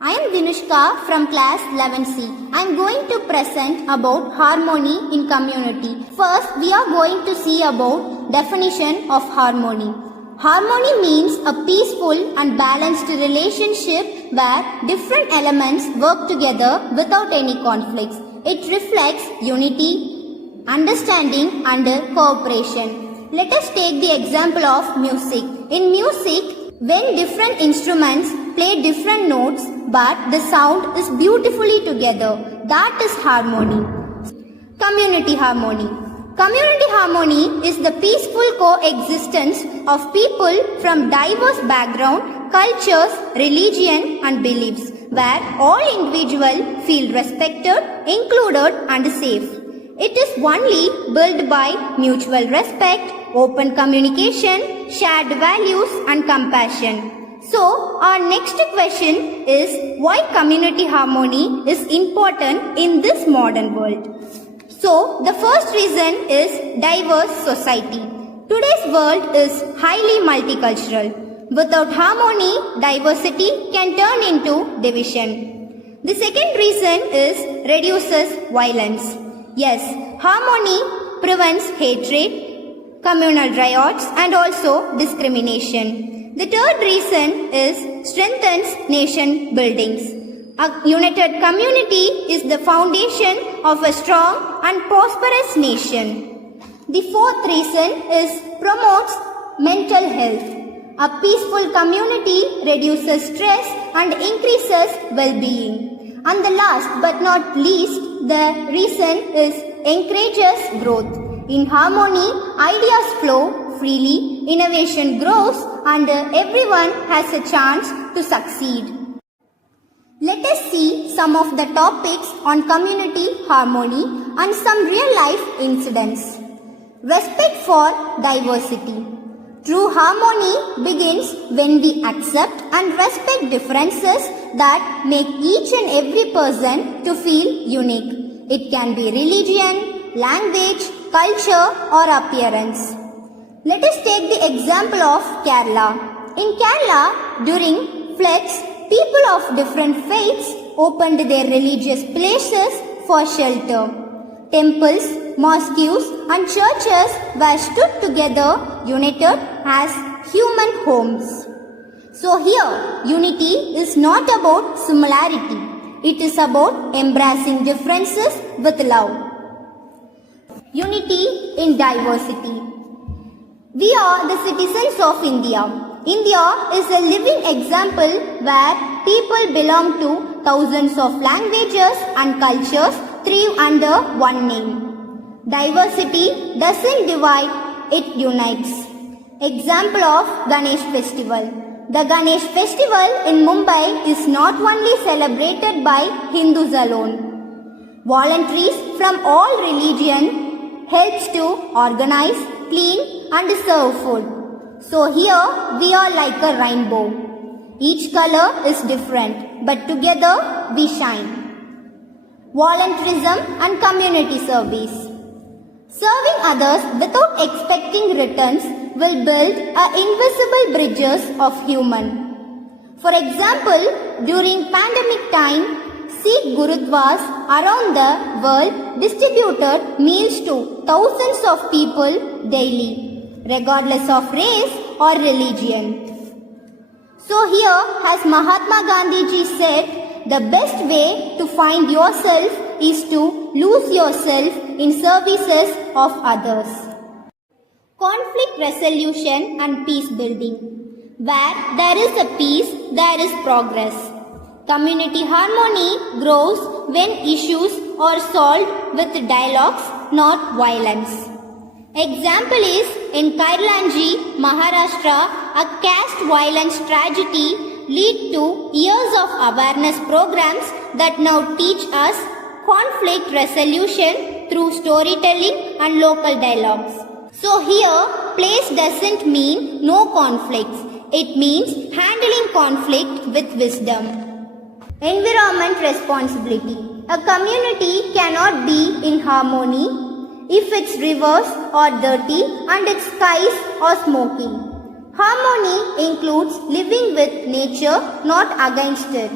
I am Dinushka from class 11C. I am going to present about harmony in community. First, we are going to see about definition of harmony. Harmony means a peaceful and balanced relationship where different elements work together without any conflicts. It reflects unity, understanding and cooperation. Let us take the example of music. In music, when different instruments play different notes but the sound is beautifully together, that is harmony. Community harmony. Community harmony is the peaceful coexistence of people from diverse backgrounds, cultures, religion and beliefs, where all individuals feel respected, included and safe. It is only built by mutual respect, open communication, shared values and compassion. So, our next question is why community harmony is important in this modern world. So, the first reason is diverse society. Today's world is highly multicultural. Without harmony, diversity can turn into division. The second reason is reduces violence. Yes, harmony prevents hatred, communal riots and also discrimination. The third reason is strengthens nation buildings. A united community is the foundation of a strong and prosperous nation. The fourth reason is promotes mental health. A peaceful community reduces stress and increases well-being. And the last but not least, the reason is encourages growth. In harmony, ideas flow freely, innovation grows and everyone has a chance to succeed. Let us see some of the topics on community harmony and some real-life incidents. Respect for diversity. True harmony begins when we accept and respect differences that make each and every person to feel unique. It can be religion, language, culture or appearance. Let us take the example of Kerala. In Kerala, during floods, people of different faiths opened their religious places for shelter. Temples, mosques and churches were stood together, united as human homes. So here, unity is not about similarity. It is about embracing differences with love. Unity in diversity. We are the citizens of India. India is a living example where people belong to thousands of languages and cultures thrive under one name. Diversity doesn't divide, it unites. Example of Ganesh Festival. The Ganesh Festival in Mumbai is not only celebrated by Hindus alone. Voluntaries from all religions helps to organize, clean and serve food. So here we are like a rainbow. Each color is different, but together we shine. Volunteerism and community service. Serving others without expecting returns will build invisible bridges of human. For example, during pandemic time, Sikh Gurudwaras around the world distributed meals to thousands of people daily, regardless of race or religion. So here, as Mahatma Gandhi ji said, the best way to find yourself is to lose yourself in services of others. Conflict resolution and peace building. Where there is a peace, there is progress. Community harmony grows when issues are solved with dialogues, not violence. Example is in Kailanji, Maharashtra, a caste violence tragedy lead to years of awareness programs that now teach us conflict resolution through storytelling and local dialogues. So here, place doesn't mean no conflicts. It means handling conflict with wisdom. Environment responsibility. A community cannot be in harmony if its rivers are dirty and its skies are smoky. Harmony includes living with nature, not against it.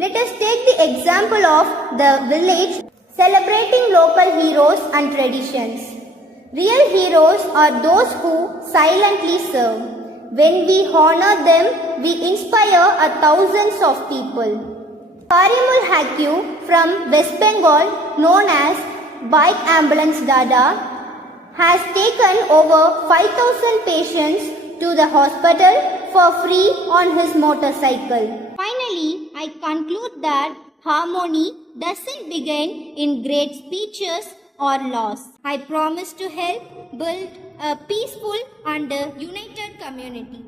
Let us take the example of the village celebrating local heroes and traditions. Real heroes are those who silently serve. When we honor them, we inspire thousands of people. Karimul Haque from West Bengal, known as Bike Ambulance Dada, has taken over 5,000 patients to the hospital for free on his motorcycle. Finally, I conclude that harmony doesn't begin in great speeches or laws. I promise to help build a peaceful and united community.